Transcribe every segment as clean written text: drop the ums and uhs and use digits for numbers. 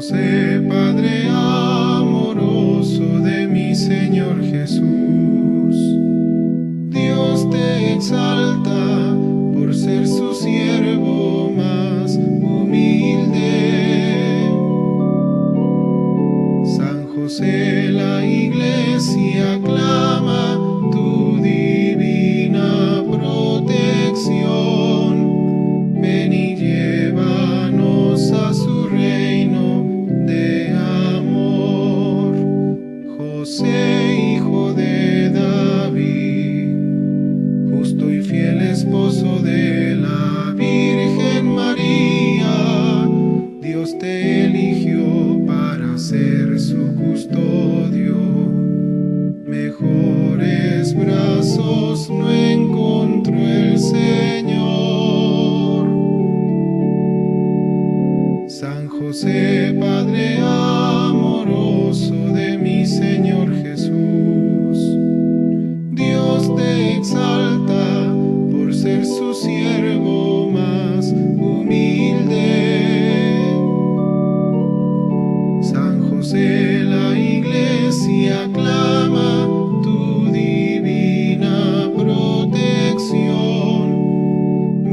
José, Padre amoroso de mi Señor Jesús, Dios te exalta por ser su siervo más humilde. San José, la Iglesia aclama tu divina protección. Ven y llévanos a su reino de amor. José, hijo de David, justo y fiel esposo de la Virgen María, Dios te eligió para ser su custodio. Mejores brazos no encontró el Señor. San José, Padre amoroso de mi Señor Jesús, Dios te exalta por ser su siervo más humilde. San José, la Iglesia aclama tu divina protección.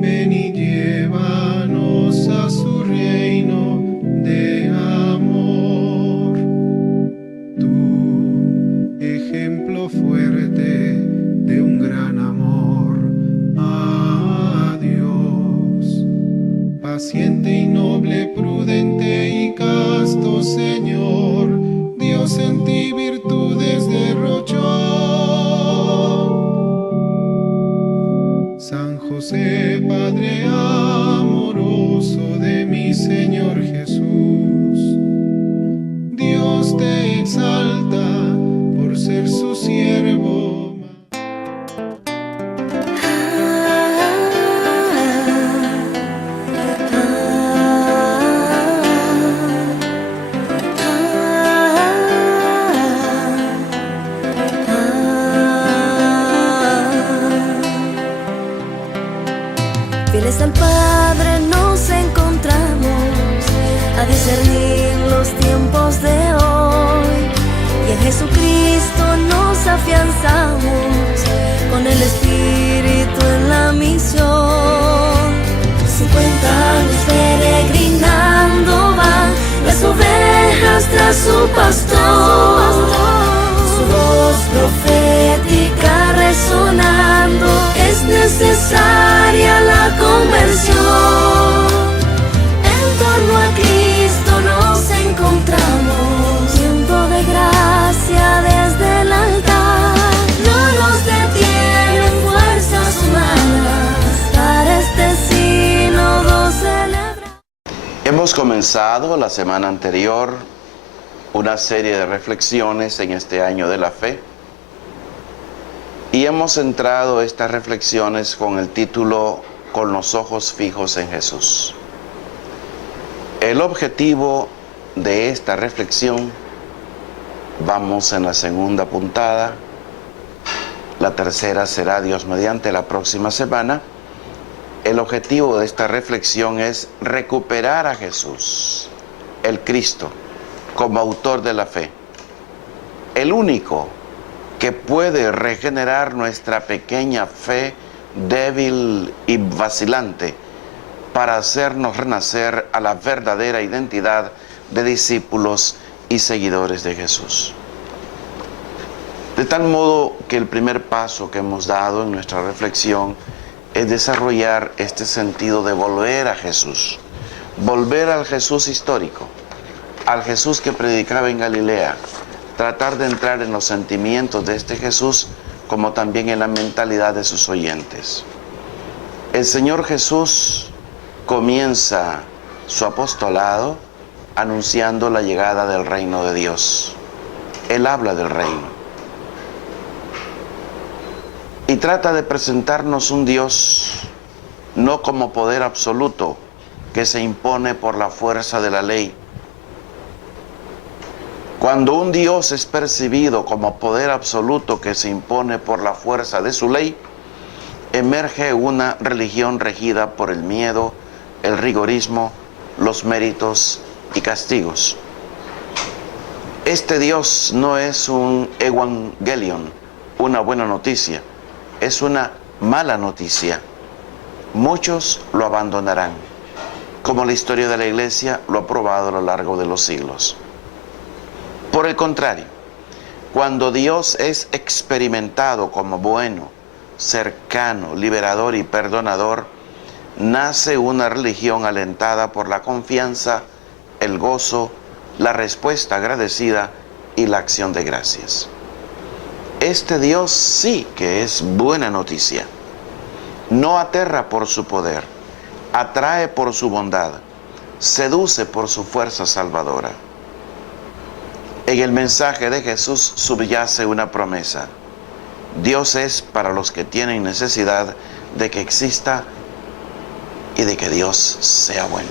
Ven y llévanos a su reino de amor. Tu ejemplo fuerte de un gran amor a Dios, paciente y noble, prudente y casto Señor, Dios en ti virtudes derrochó. San José, Padre amoroso de mi Señor Jesús, Dios te exalta por ser su siervo. Fieles al Padre nos encontramos a discernir los tiempos de hoy, y en Jesucristo nos afianzamos con el Espíritu en la misión. 50 años peregrinando van las ovejas tras su pastor, su voz profética resonando, es necesaria la conversión. En torno a Cristo nos encontramos, tiempo de gracia desde el altar. No nos detienen fuerzas humanas para este sínodo celebrar. Hemos comenzado la semana anterior una serie de reflexiones en este año de la fe, y hemos centrado estas reflexiones con el título Con los ojos fijos en Jesús. El objetivo de esta reflexión, vamos en la segunda puntada, la tercera será Dios mediante la próxima semana. El objetivo de esta reflexión es recuperar a Jesús, el Cristo, como autor de la fe, el único que puede regenerar nuestra pequeña fe débil y vacilante para hacernos renacer a la verdadera identidad de discípulos y seguidores de Jesús. De tal modo que el primer paso que hemos dado en nuestra reflexión es desarrollar este sentido de volver a Jesús, volver al Jesús histórico, al Jesús que predicaba en Galilea, tratar de entrar en los sentimientos de este Jesús, como también en la mentalidad de sus oyentes. El Señor Jesús comienza su apostolado anunciando la llegada del reino de Dios. Él habla del reino y trata de presentarnos un Dios no como poder absoluto que se impone por la fuerza de la ley. Cuando un Dios es percibido como poder absoluto que se impone por la fuerza de su ley, emerge una religión regida por el miedo, el rigorismo, los méritos y castigos. Este Dios no es un evangelion, una buena noticia, es una mala noticia. Muchos lo abandonarán, como la historia de la iglesia lo ha probado a lo largo de los siglos. Por el contrario, cuando Dios es experimentado como bueno, cercano, liberador y perdonador, nace una religión alentada por la confianza, el gozo, la respuesta agradecida y la acción de gracias. Este Dios sí que es buena noticia. No aterra por su poder, atrae por su bondad, seduce por su fuerza salvadora. En el mensaje de Jesús subyace una promesa. Dios es para los que tienen necesidad de que exista y de que Dios sea bueno.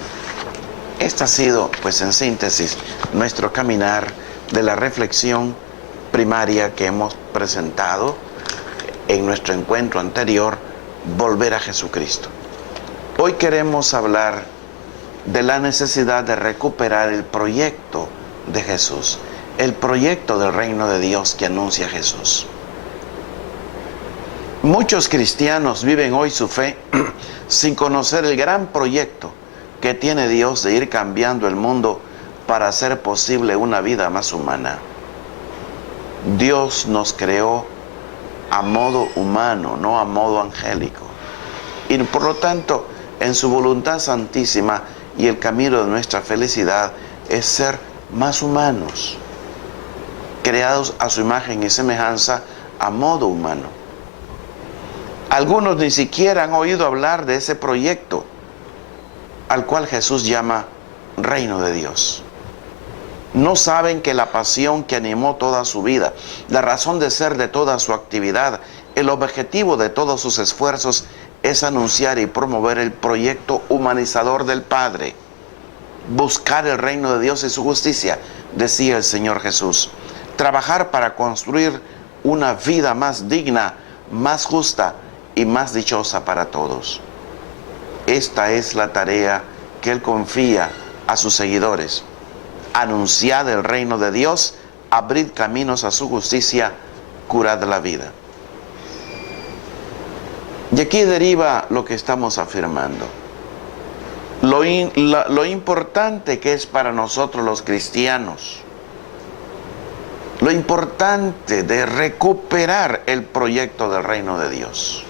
Este ha sido, pues en síntesis, nuestro caminar de la reflexión primaria que hemos presentado en nuestro encuentro anterior, Volver a Jesucristo. Hoy queremos hablar de la necesidad de recuperar el proyecto de Jesús, el proyecto del reino de Dios que anuncia Jesús. Muchos cristianos viven hoy su fe sin conocer el gran proyecto que tiene Dios de ir cambiando el mundo para hacer posible una vida más humana. Dios nos creó a modo humano, no a modo angélico. Y por lo tanto, en su voluntad santísima y el camino de nuestra felicidad es ser más humanos, creados a su imagen y semejanza a modo humano. Algunos ni siquiera han oído hablar de ese proyecto al cual Jesús llama Reino de Dios. No saben que la pasión que animó toda su vida, la razón de ser de toda su actividad, el objetivo de todos sus esfuerzos es anunciar y promover el proyecto humanizador del Padre. Buscar el reino de Dios y su justicia, decía el Señor Jesús. Trabajar para construir una vida más digna, más justa y más dichosa para todos. Esta es la tarea que Él confía a sus seguidores. Anunciad el reino de Dios, abrid caminos a su justicia, curad la vida. Y aquí deriva lo que estamos afirmando. Lo importante que es para nosotros los cristianos, lo importante de recuperar el proyecto del reino de Dios.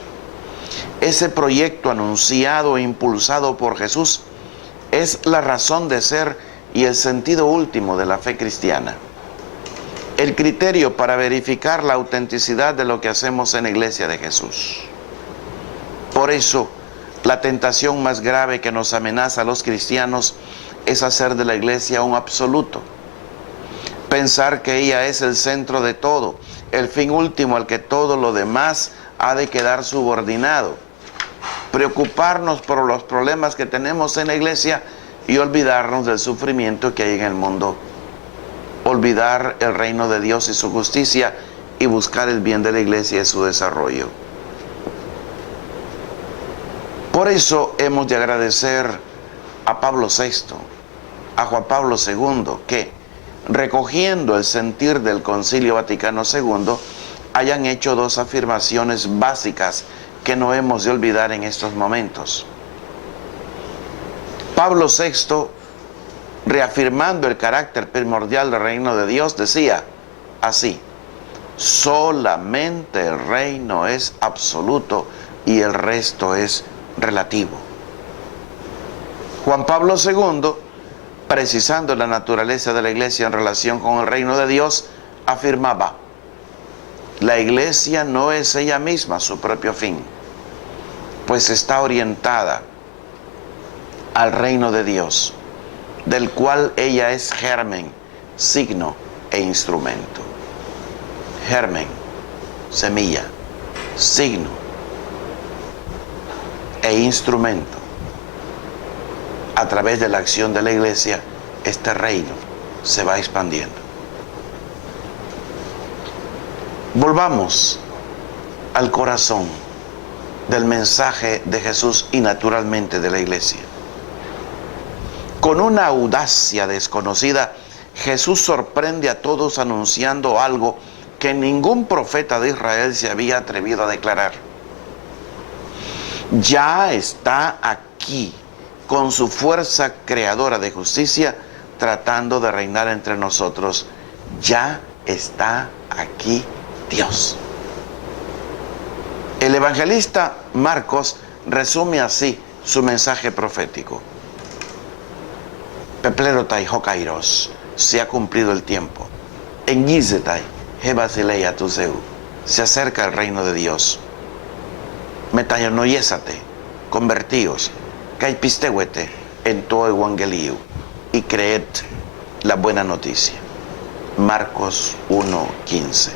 Ese proyecto anunciado e impulsado por Jesús es la razón de ser y el sentido último de la fe cristiana. El criterio para verificar la autenticidad de lo que hacemos en la iglesia de Jesús. Por eso, la tentación más grave que nos amenaza a los cristianos es hacer de la iglesia un absoluto. Pensar que ella es el centro de todo, el fin último al que todo lo demás ha de quedar subordinado. Preocuparnos por los problemas que tenemos en la iglesia y olvidarnos del sufrimiento que hay en el mundo. Olvidar el reino de Dios y su justicia y buscar el bien de la iglesia y su desarrollo. Por eso hemos de agradecer a Pablo VI, a Juan Pablo II, que, recogiendo el sentir del Concilio Vaticano II, hayan hecho dos afirmaciones básicas que no hemos de olvidar en estos momentos. Pablo VI, reafirmando el carácter primordial del reino de Dios, decía así: solamente el reino es absoluto y el resto es relativo. Juan Pablo II, precisando la naturaleza de la iglesia en relación con el reino de Dios, afirmaba: la iglesia no es ella misma su propio fin, pues está orientada al reino de Dios, del cual ella es germen, signo e instrumento. Germen, semilla, signo e instrumento. A través de la acción de la iglesia, este reino se va expandiendo. Volvamos al corazón del mensaje de Jesús y naturalmente de la iglesia. Con una audacia desconocida, Jesús sorprende a todos anunciando algo que ningún profeta de Israel se había atrevido a declarar. Ya está aquí, con su fuerza creadora de justicia, tratando de reinar entre nosotros. Ya está aquí Dios. El evangelista Marcos resume así su mensaje profético. Peplerotai hokairos, se ha cumplido el tiempo. En Gizetai, Hebasileia Tuseu, se acerca el reino de Dios. Metayonoyésate, convertíos, caipistehuete en todo evangeliu y creed la buena noticia. Marcos 1:15.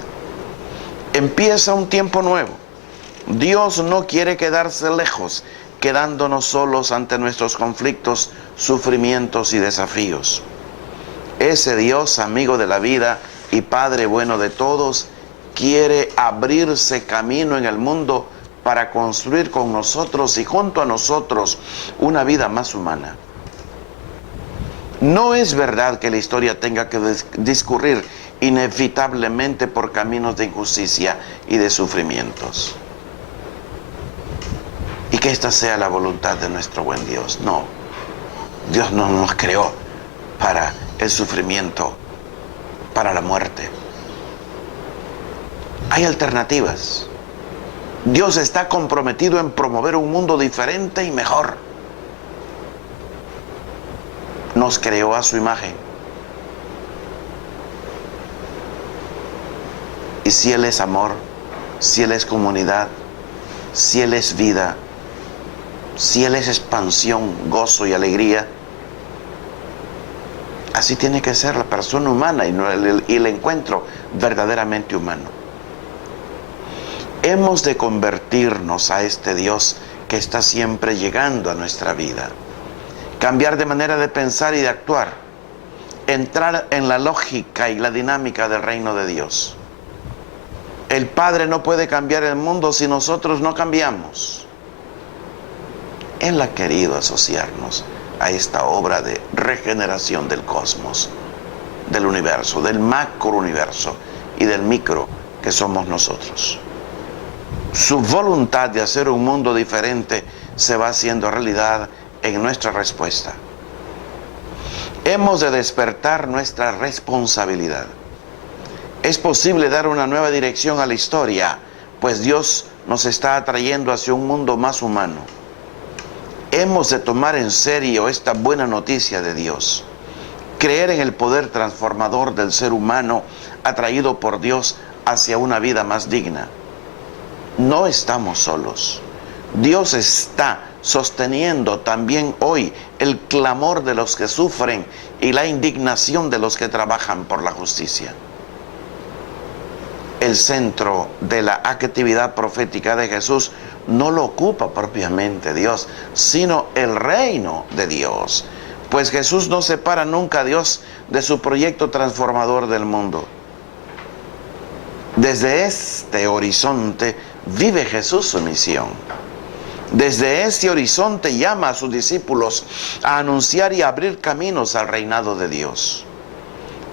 Empieza un tiempo nuevo. Dios no quiere quedarse lejos, quedándonos solos ante nuestros conflictos, sufrimientos y desafíos. Ese Dios, amigo de la vida y Padre bueno de todos, quiere abrirse camino en el mundo para construir con nosotros y junto a nosotros una vida más humana. No es verdad que la historia tenga que discurrir inevitablemente por caminos de injusticia y de sufrimientos. Y que esta sea la voluntad de nuestro buen Dios. No, Dios no nos creó para el sufrimiento, para la muerte. Hay alternativas. Dios está comprometido en promover un mundo diferente y mejor. Nos creó a su imagen. Y si Él es amor, si Él es comunidad, si Él es vida, si Él es expansión, gozo y alegría, así tiene que ser la persona humana y el encuentro verdaderamente humano. Hemos de convertirnos a este Dios que está siempre llegando a nuestra vida. Cambiar de manera de pensar y de actuar. Entrar en la lógica y la dinámica del reino de Dios. El Padre no puede cambiar el mundo si nosotros no cambiamos. Él ha querido asociarnos a esta obra de regeneración del cosmos, del universo, del macrouniverso y del micro que somos nosotros. Su voluntad de hacer un mundo diferente se va haciendo realidad en nuestra respuesta. Hemos de despertar nuestra responsabilidad. Es posible dar una nueva dirección a la historia, pues Dios nos está atrayendo hacia un mundo más humano. Hemos de tomar en serio esta buena noticia de Dios. Creer en el poder transformador del ser humano atraído por Dios hacia una vida más digna. No estamos solos. Dios está sosteniendo también hoy el clamor de los que sufren y la indignación de los que trabajan por la justicia. El centro de la actividad profética de Jesús no lo ocupa propiamente Dios, sino el reino de Dios. Pues Jesús no separa nunca a Dios de su proyecto transformador del mundo. Desde este horizonte vive Jesús su misión. Desde este horizonte llama a sus discípulos a anunciar y abrir caminos al reinado de Dios.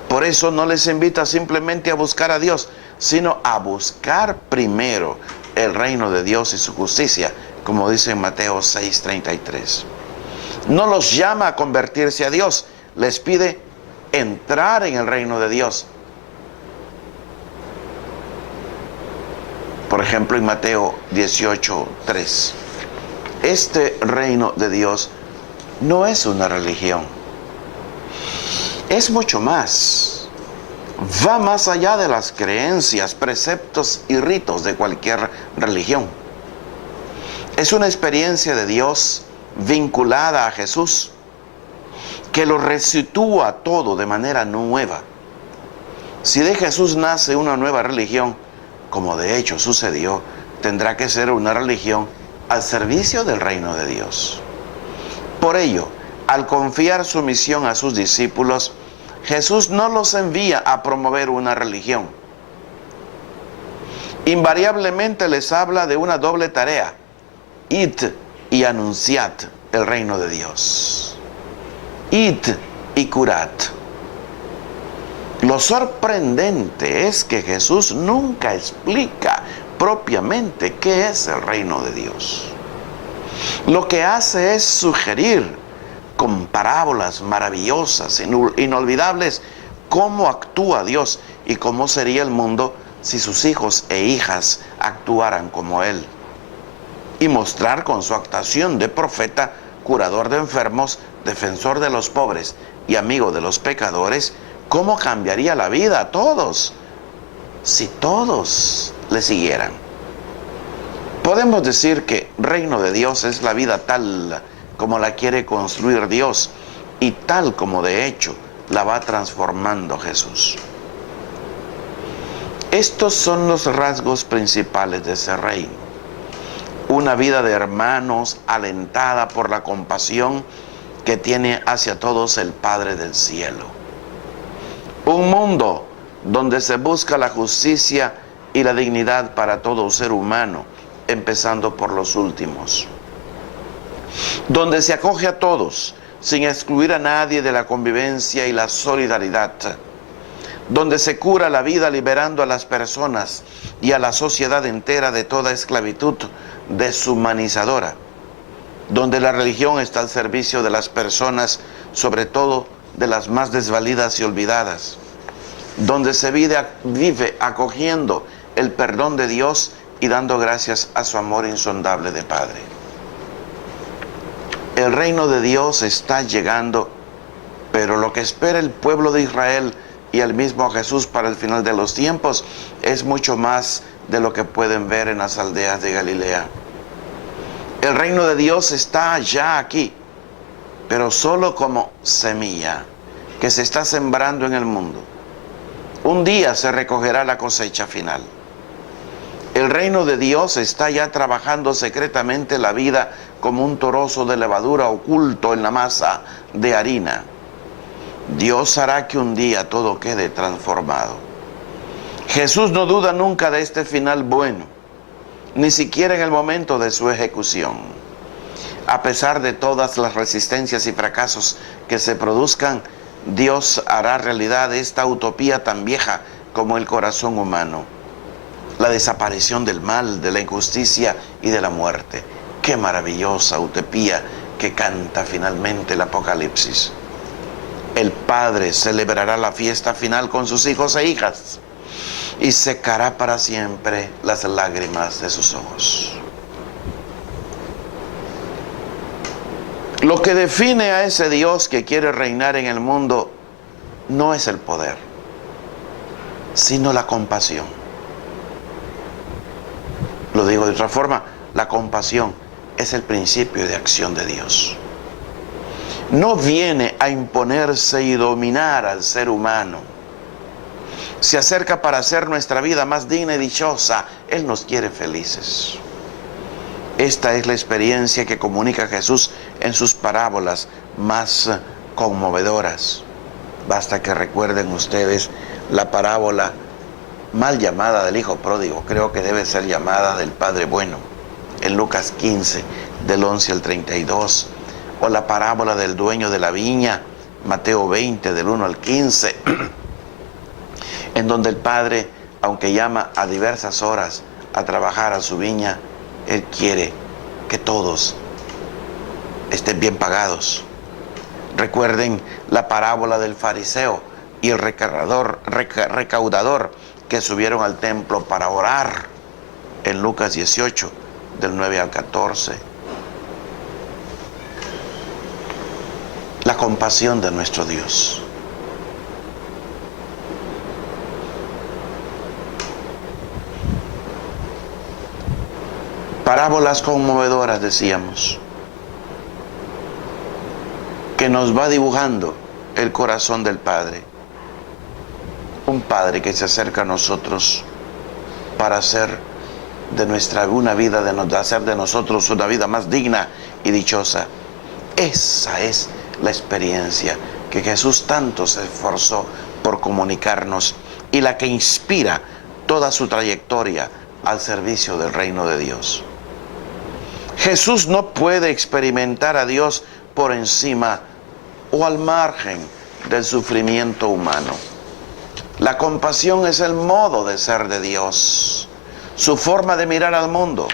Por eso no les invita simplemente a buscar a Dios, sino a buscar primero el reino de Dios y su justicia, como dice en Mateo 6:33. No los llama a convertirse a Dios, les pide entrar en el reino de Dios. Por ejemplo, en Mateo 18:3. Este reino de Dios no es una religión. Es mucho más. Va más allá de las creencias, preceptos y ritos de cualquier religión. Es una experiencia de Dios vinculada a Jesús, que lo resitúa todo de manera nueva. Si de Jesús nace una nueva religión, como de hecho sucedió, tendrá que ser una religión al servicio del reino de Dios. Por ello, al confiar su misión a sus discípulos, Jesús no los envía a promover una religión. Invariablemente les habla de una doble tarea: id y anunciad el reino de Dios. id y curad. Lo sorprendente es que Jesús nunca explica propiamente qué es el reino de Dios. Lo que hace es sugerir con parábolas maravillosas, inolvidables, cómo actúa Dios y cómo sería el mundo si sus hijos e hijas actuaran como Él. Y mostrar con su actuación de profeta, curador de enfermos, defensor de los pobres y amigo de los pecadores, cómo cambiaría la vida a todos si todos le siguieran. Podemos decir que reino de Dios es la vida tal como la quiere construir Dios y tal como de hecho la va transformando Jesús. Estos son los rasgos principales de ese reino. Una vida de hermanos alentada por la compasión que tiene hacia todos el Padre del cielo. Un mundo donde se busca la justicia y la dignidad para todo ser humano, empezando por los últimos. Donde se acoge a todos, sin excluir a nadie de la convivencia y la solidaridad. Donde se cura la vida liberando a las personas y a la sociedad entera de toda esclavitud deshumanizadora. Donde la religión está al servicio de las personas, sobre todo de las más desvalidas y olvidadas. Donde se vive acogiendo el perdón de Dios y dando gracias a su amor insondable de Padre. El reino de Dios está llegando, pero lo que espera el pueblo de Israel y el mismo Jesús para el final de los tiempos es mucho más de lo que pueden ver en las aldeas de Galilea. El reino de Dios está ya aquí, pero solo como semilla que se está sembrando en el mundo. Un día se recogerá la cosecha final. El reino de Dios está ya trabajando secretamente la vida como un trozo de levadura oculto en la masa de harina. Dios hará que un día todo quede transformado. Jesús no duda nunca de este final bueno, ni siquiera en el momento de su ejecución. A pesar de todas las resistencias y fracasos que se produzcan, Dios hará realidad esta utopía tan vieja como el corazón humano. La desaparición del mal, de la injusticia y de la muerte. Qué maravillosa utopía que canta finalmente el Apocalipsis. El Padre celebrará la fiesta final con sus hijos e hijas y secará para siempre las lágrimas de sus ojos. Lo que define a ese Dios que quiere reinar en el mundo no es el poder, sino la compasión. Lo digo de otra forma, la compasión es el principio de acción de Dios. No viene a imponerse y dominar al ser humano. Se acerca para hacer nuestra vida más digna y dichosa. Él nos quiere felices. Esta es la experiencia que comunica Jesús en sus parábolas más conmovedoras. Basta que recuerden ustedes la parábola mal llamada del hijo pródigo, creo que debe ser llamada del Padre bueno, en Lucas 15, del 11 al 32, o la parábola del dueño de la viña, Mateo 20, del 1 al 15, en donde el Padre, aunque llama a diversas horas a trabajar a su viña, Él quiere que todos estén bien pagados. Recuerden la parábola del fariseo y el recaudador que subieron al templo para orar en Lucas 18, del 9 al 14. La compasión de nuestro Dios. Parábolas conmovedoras, decíamos, que nos va dibujando el corazón del Padre. Un Padre que se acerca a nosotros para hacer de hacer de nosotros una vida más digna y dichosa. Esa es la experiencia que Jesús tanto se esforzó por comunicarnos y la que inspira toda su trayectoria al servicio del reino de Dios. Jesús no puede experimentar a Dios por encima o al margen del sufrimiento humano. La compasión es el modo de ser de Dios, su forma de mirar al mundo,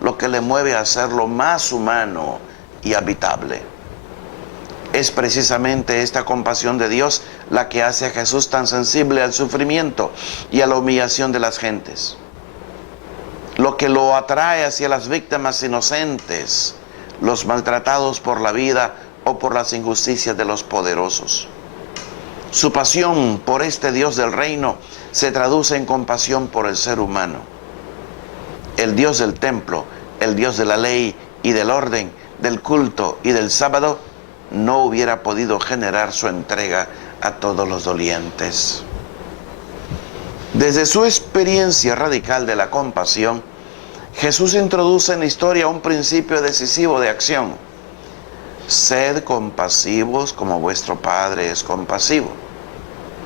lo que le mueve a hacerlo más humano y habitable. Es precisamente esta compasión de Dios la que hace a Jesús tan sensible al sufrimiento y a la humillación de las gentes. Lo que lo atrae hacia las víctimas inocentes, los maltratados por la vida o por las injusticias de los poderosos. Su pasión por este Dios del reino se traduce en compasión por el ser humano. El Dios del templo, el Dios de la ley y del orden, del culto y del sábado, no hubiera podido generar su entrega a todos los dolientes. Desde su experiencia radical de la compasión, Jesús introduce en la historia un principio decisivo de acción. Sed compasivos como vuestro Padre es compasivo.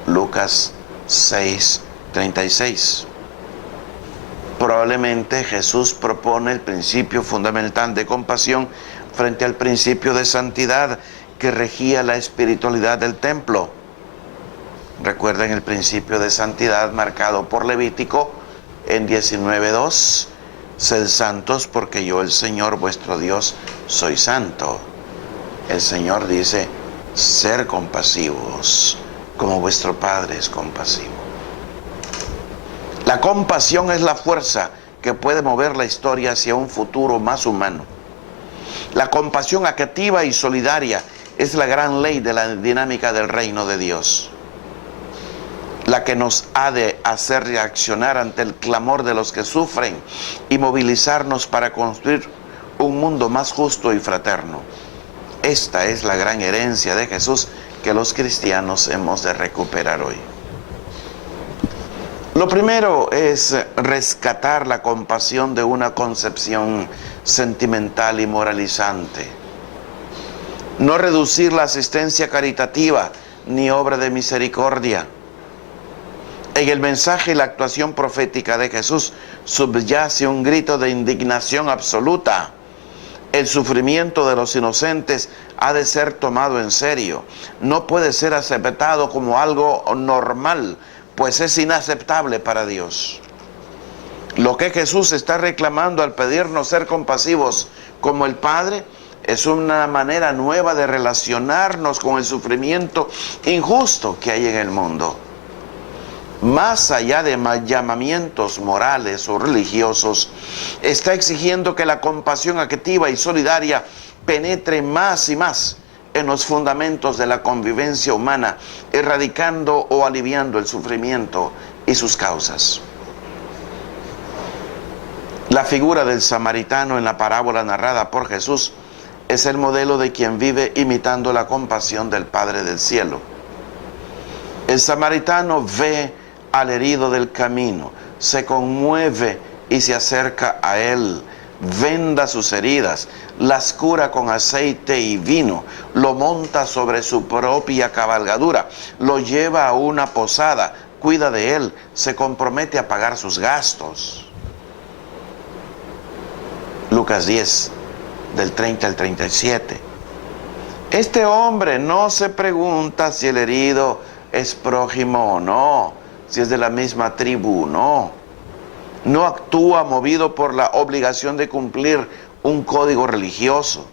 Lucas 6:36. Probablemente Jesús propone el principio fundamental de compasión frente al principio de santidad que regía la espiritualidad del templo. Recuerden el principio de santidad marcado por Levítico en 19:2. Sed santos porque yo, el Señor vuestro Dios, soy santo. El Señor dice, ser compasivos como vuestro Padre es compasivo. La compasión es la fuerza que puede mover la historia hacia un futuro más humano. La compasión activa y solidaria es la gran ley de la dinámica del reino de Dios, la que nos ha de hacer reaccionar ante el clamor de los que sufren y movilizarnos para construir un mundo más justo y fraterno. Esta es la gran herencia de Jesús que los cristianos hemos de recuperar hoy. Lo primero es rescatar la compasión de una concepción sentimental y moralizante. No reducir la asistencia caritativa ni obra de misericordia. En el mensaje y la actuación profética de Jesús subyace un grito de indignación absoluta. El sufrimiento de los inocentes ha de ser tomado en serio. No puede ser aceptado como algo normal, pues es inaceptable para Dios. Lo que Jesús está reclamando al pedirnos ser compasivos como el Padre es una manera nueva de relacionarnos con el sufrimiento injusto que hay en el mundo. Más allá de llamamientos morales o religiosos, está exigiendo que la compasión activa y solidaria penetre más y más en los fundamentos de la convivencia humana, erradicando o aliviando el sufrimiento y sus causas. La figura del samaritano en la parábola narrada por Jesús es el modelo de quien vive imitando la compasión del Padre del Cielo. El samaritano ve al herido del camino, se conmueve y se acerca a él, venda sus heridas, las cura con aceite y vino, lo monta sobre su propia cabalgadura, lo lleva a una posada, cuida de él, se compromete a pagar sus gastos. Lucas 10, del 30 al 37. Este hombre no se pregunta si el herido es prójimo o no, si es de la misma tribu o no. No actúa movido por la obligación de cumplir un código religioso.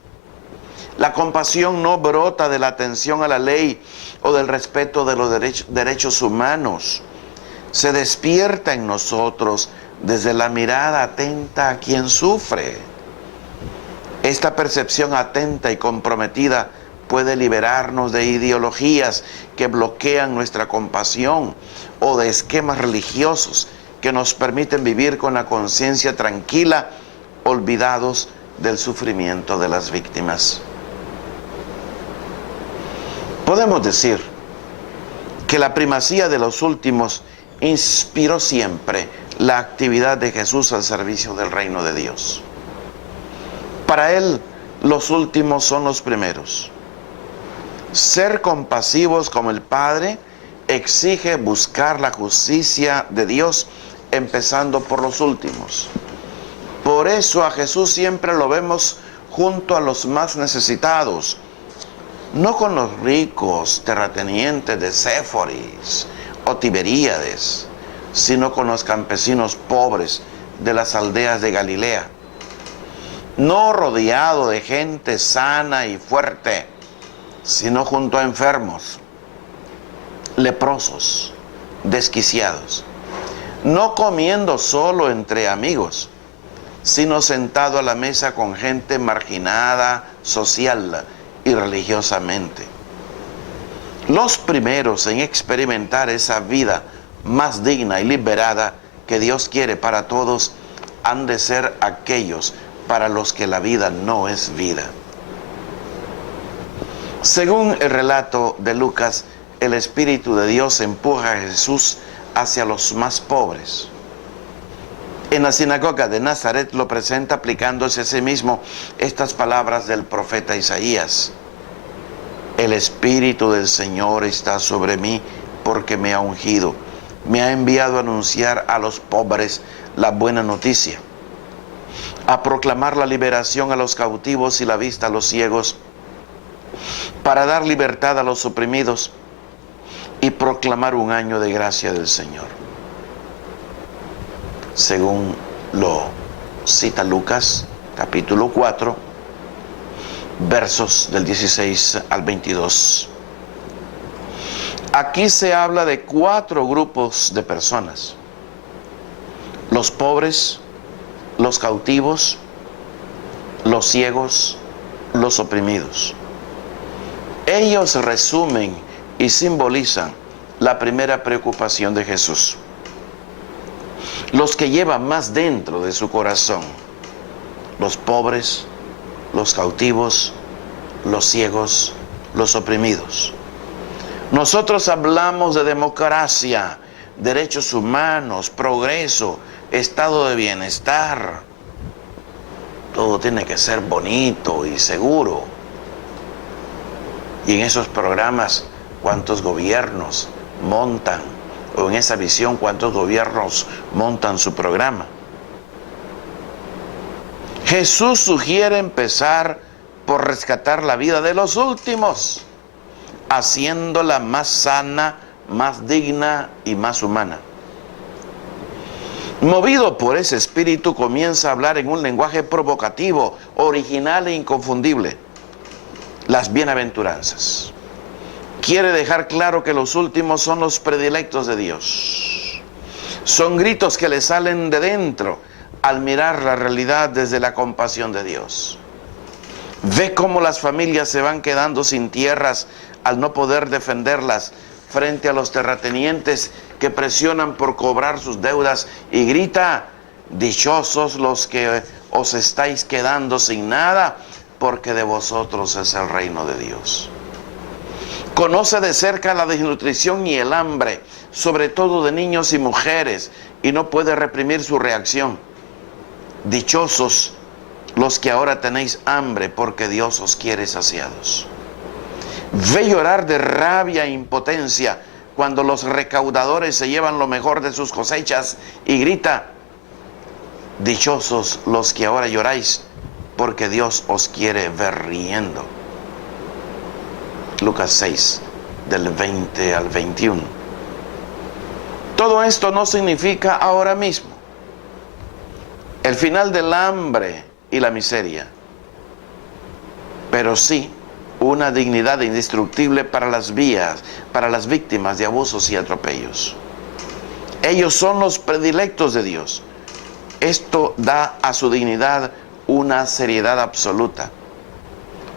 La compasión no brota de la atención a la ley o del respeto de los derechos humanos. Se despierta en nosotros desde la mirada atenta a quien sufre. Esta percepción atenta y comprometida puede liberarnos de ideologías que bloquean nuestra compasión o de esquemas religiosos que nos permiten vivir con la conciencia tranquila, olvidados del sufrimiento de las víctimas. Podemos decir que la primacía de los últimos inspiró siempre la actividad de Jesús al servicio del reino de Dios. Para él, los últimos son los primeros. Ser compasivos como el Padre exige buscar la justicia de Dios, empezando por los últimos. Por eso a Jesús siempre lo vemos junto a los más necesitados, no con los ricos terratenientes de Séforis o Tiberíades, sino con los campesinos pobres de las aldeas de Galilea. No rodeado de gente sana y fuerte, sino junto a enfermos, leprosos, desquiciados. No comiendo solo entre amigos, sino sentado a la mesa con gente marginada social y religiosamente. Los primeros en experimentar esa vida más digna y liberada que Dios quiere para todos han de ser aquellos para los que la vida no es vida. Según el relato de Lucas, el Espíritu de Dios empuja a Jesús hacia los más pobres. En la sinagoga de Nazaret lo presenta aplicándose a sí mismo estas palabras del profeta Isaías. El Espíritu del Señor está sobre mí porque me ha ungido. Me ha enviado a anunciar a los pobres la buena noticia, a proclamar la liberación a los cautivos y la vista a los ciegos, para dar libertad a los oprimidos y proclamar un año de gracia del Señor. Según lo cita Lucas, capítulo 4, versos del 16 al 22. Aquí se habla de 4 grupos de personas: los pobres, los cautivos, los ciegos, los oprimidos. Ellos resumen y simbolizan la primera preocupación de Jesús. Los que llevan más dentro de su corazón: los pobres, los cautivos, los ciegos, los oprimidos. Nosotros hablamos de democracia, derechos humanos, progreso, estado de bienestar. Todo tiene que ser bonito y seguro. Y en esos programas, ¿cuántos gobiernos montan? O en esa visión, ¿cuántos gobiernos montan su programa? Jesús sugiere empezar por rescatar la vida de los últimos, haciéndola más sana, más digna y más humana. Movido por ese espíritu, comienza a hablar en un lenguaje provocativo, original e inconfundible: las bienaventuranzas. Quiere dejar claro que los últimos son los predilectos de Dios. Son gritos que le salen de dentro al mirar la realidad desde la compasión de Dios. Ve cómo las familias se van quedando sin tierras al no poder defenderlas frente a los terratenientes que presionan por cobrar sus deudas, y grita: dichosos los que os estáis quedando sin nada, porque de vosotros es el reino de Dios. Conoce de cerca la desnutrición y el hambre, sobre todo de niños y mujeres, y no puede reprimir su reacción. Dichosos los que ahora tenéis hambre, porque Dios os quiere saciados. Ve llorar de rabia e impotencia cuando los recaudadores se llevan lo mejor de sus cosechas, y grita: dichosos los que ahora lloráis, porque Dios os quiere ver riendo. Lucas 6, del 20 al 21. Todo esto no significa ahora mismo el final del hambre y la miseria, pero sí una dignidad indestructible para las víctimas de abusos y atropellos. Ellos son los predilectos de Dios. Esto da a su dignidad una seriedad absoluta.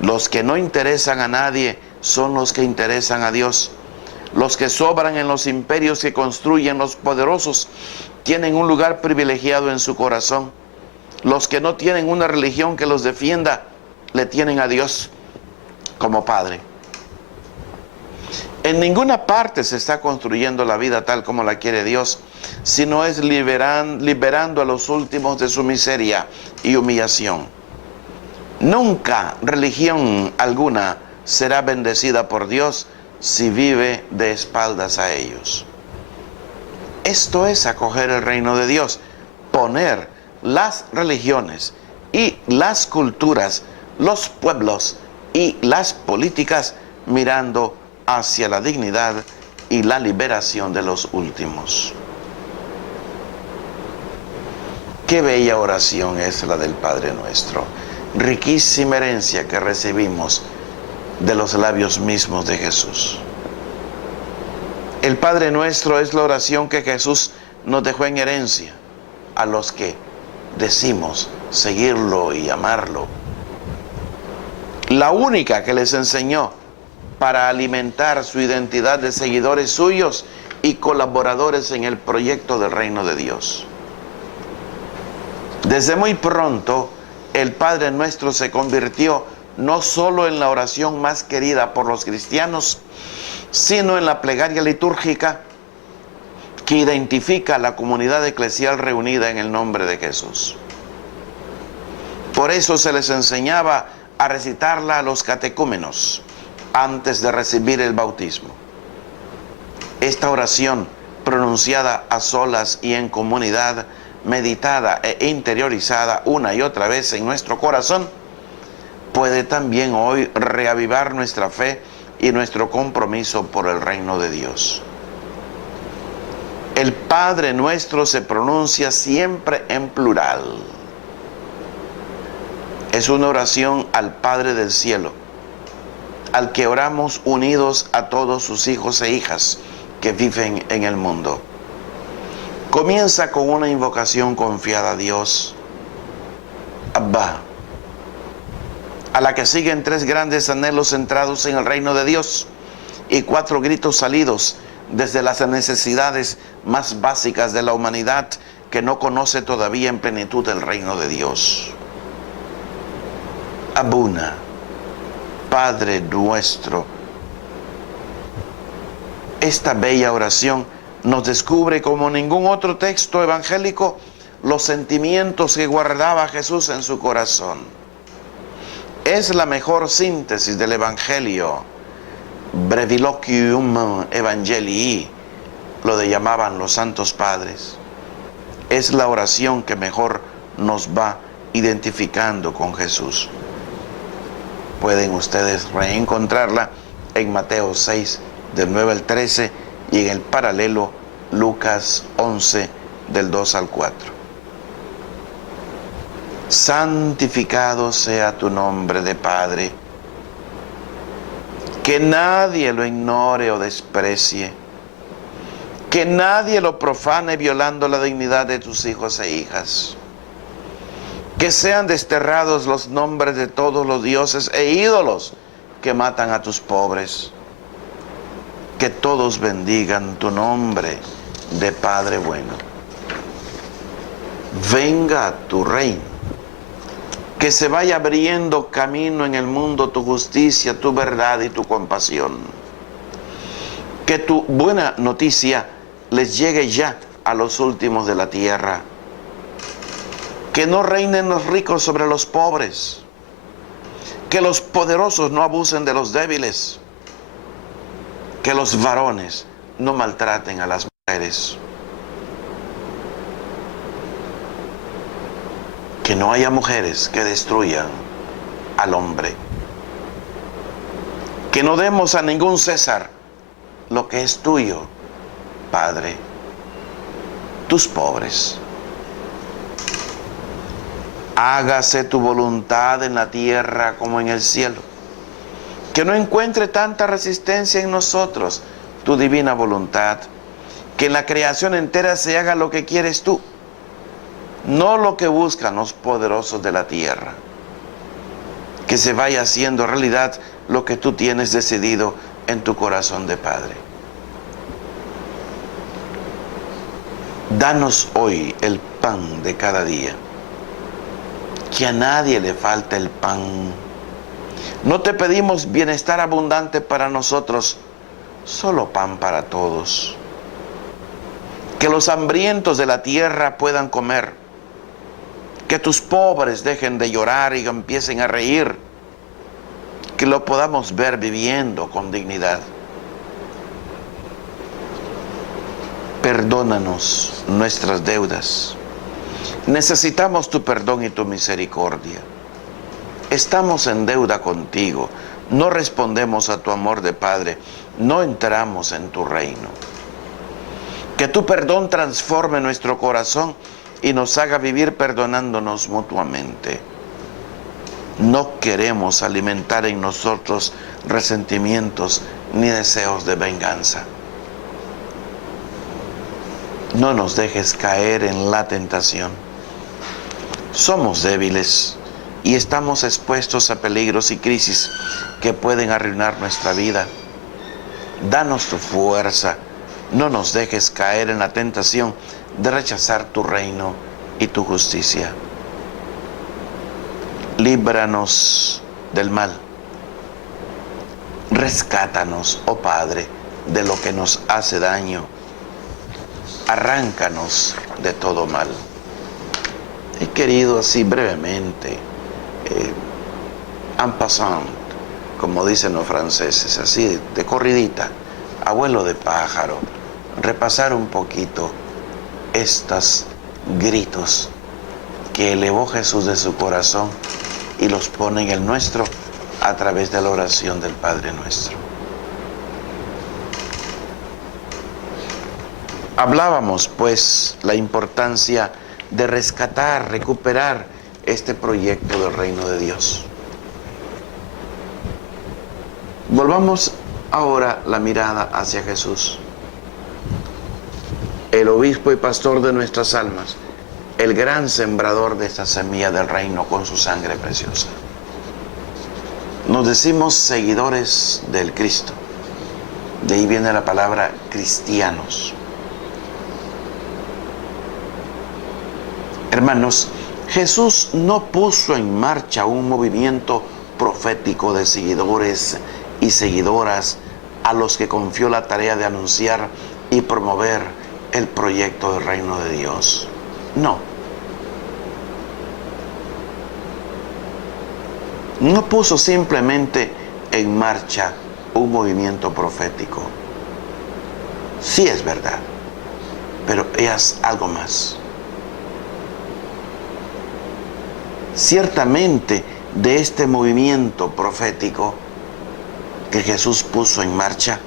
Los que no interesan a nadie son los que interesan a Dios. Los que sobran en los imperios que construyen los poderosos tienen un lugar privilegiado en su corazón. Los que no tienen una religión que los defienda, le tienen a Dios como Padre. En ninguna parte se está construyendo la vida tal como la quiere Dios, sino es liberando a los últimos de su miseria y humillación. Nunca religión alguna será bendecida por Dios si vive de espaldas a ellos. Esto es acoger el reino de Dios, poner las religiones y las culturas, los pueblos y las políticas mirando hacia la dignidad y la liberación de los últimos. Qué bella oración es la del Padre Nuestro. Riquísima herencia que recibimos de los labios mismos de Jesús. El Padre Nuestro es la oración que Jesús nos dejó en herencia a los que decimos seguirlo y amarlo. La única que les enseñó para alimentar su identidad de seguidores suyos y colaboradores en el proyecto del reino de Dios. Desde muy pronto, el Padre Nuestro se convirtió no solo en la oración más querida por los cristianos, sino en la plegaria litúrgica que identifica a la comunidad eclesial reunida en el nombre de Jesús. Por eso se les enseñaba a recitarla a los catecúmenos antes de recibir el bautismo. Esta oración, pronunciada a solas y en comunidad, meditada e interiorizada una y otra vez en nuestro corazón, puede también hoy reavivar nuestra fe y nuestro compromiso por el reino de Dios. El Padre Nuestro se pronuncia siempre en plural. Es una oración al Padre del cielo, al que oramos unidos a todos sus hijos e hijas que viven en el mundo. Comienza con una invocación confiada a Dios, Abba, a la que siguen 3 grandes anhelos centrados en el reino de Dios y 4 gritos salidos desde las necesidades más básicas de la humanidad que no conoce todavía en plenitud el reino de Dios. Abuna, Padre Nuestro. Esta bella oración nos descubre como ningún otro texto evangélico los sentimientos que guardaba Jesús en su corazón. Es la mejor síntesis del Evangelio, breviloquium evangelii, lo llamaban los santos padres. Es la oración que mejor nos va identificando con Jesús. Pueden ustedes reencontrarla en Mateo 6, del 9 al 13, y en el paralelo Lucas 11, del 2 al 4. Santificado sea tu nombre de Padre. Que nadie lo ignore o desprecie. Que nadie lo profane violando la dignidad de tus hijos e hijas. Que sean desterrados los nombres de todos los dioses e ídolos que matan a tus pobres. Que todos bendigan tu nombre de Padre bueno. Venga tu reino. Que se vaya abriendo camino en el mundo tu justicia, tu verdad y tu compasión. Que tu buena noticia les llegue ya a los últimos de la tierra. Que no reinen los ricos sobre los pobres. Que los poderosos no abusen de los débiles. Que los varones no maltraten a las mujeres. Que no haya mujeres que destruyan al hombre. Que no demos a ningún César lo que es tuyo, Padre, tus pobres. Hágase tu voluntad en la tierra como en el cielo. Que no encuentre tanta resistencia en nosotros tu divina voluntad. Que en la creación entera se haga lo que quieres tú, no lo que buscan los poderosos de la tierra. Que se vaya haciendo realidad lo que tú tienes decidido en tu corazón de Padre. Danos hoy el pan de cada día. Que a nadie le falte el pan. No te pedimos bienestar abundante para nosotros, solo pan para todos. Que los hambrientos de la tierra puedan comer. Que tus pobres dejen de llorar y empiecen a reír. Que lo podamos ver viviendo con dignidad. Perdónanos nuestras deudas. Necesitamos tu perdón y tu misericordia. estamos en deuda contigo, no respondemos a tu amor de Padre, no entramos en tu reino. Que tu perdón transforme nuestro corazón y nos haga vivir perdonándonos mutuamente. No queremos alimentar en nosotros resentimientos ni deseos de venganza. No nos dejes caer en la tentación. Somos débiles y estamos expuestos a peligros y crisis que pueden arruinar nuestra vida. Danos tu fuerza. No nos dejes caer en la tentación de rechazar tu reino y tu justicia. Líbranos del mal. Rescátanos, oh Padre, de lo que nos hace daño. Arráncanos de todo mal. He querido así brevemente, en passant, como dicen los franceses, así de corridita, a vuelo de pájaro, repasar un poquito estos gritos que elevó Jesús de su corazón y los pone en el nuestro a través de la oración del Padre Nuestro. Hablábamos pues la importancia de rescatar, recuperar este proyecto del reino de Dios. Volvamos ahora la mirada hacia Jesús, el obispo y pastor de nuestras almas, el gran sembrador de esta semilla del reino con su sangre preciosa. Nos decimos seguidores del Cristo. De ahí viene la palabra cristianos. Hermanos, Jesús no puso en marcha un movimiento profético de seguidores y seguidoras a los que confió la tarea de anunciar y promover el proyecto del reino de Dios. No. No puso simplemente en marcha un movimiento profético. Sí es verdad, pero es algo más. Ciertamente, de este movimiento profético que Jesús puso en marcha,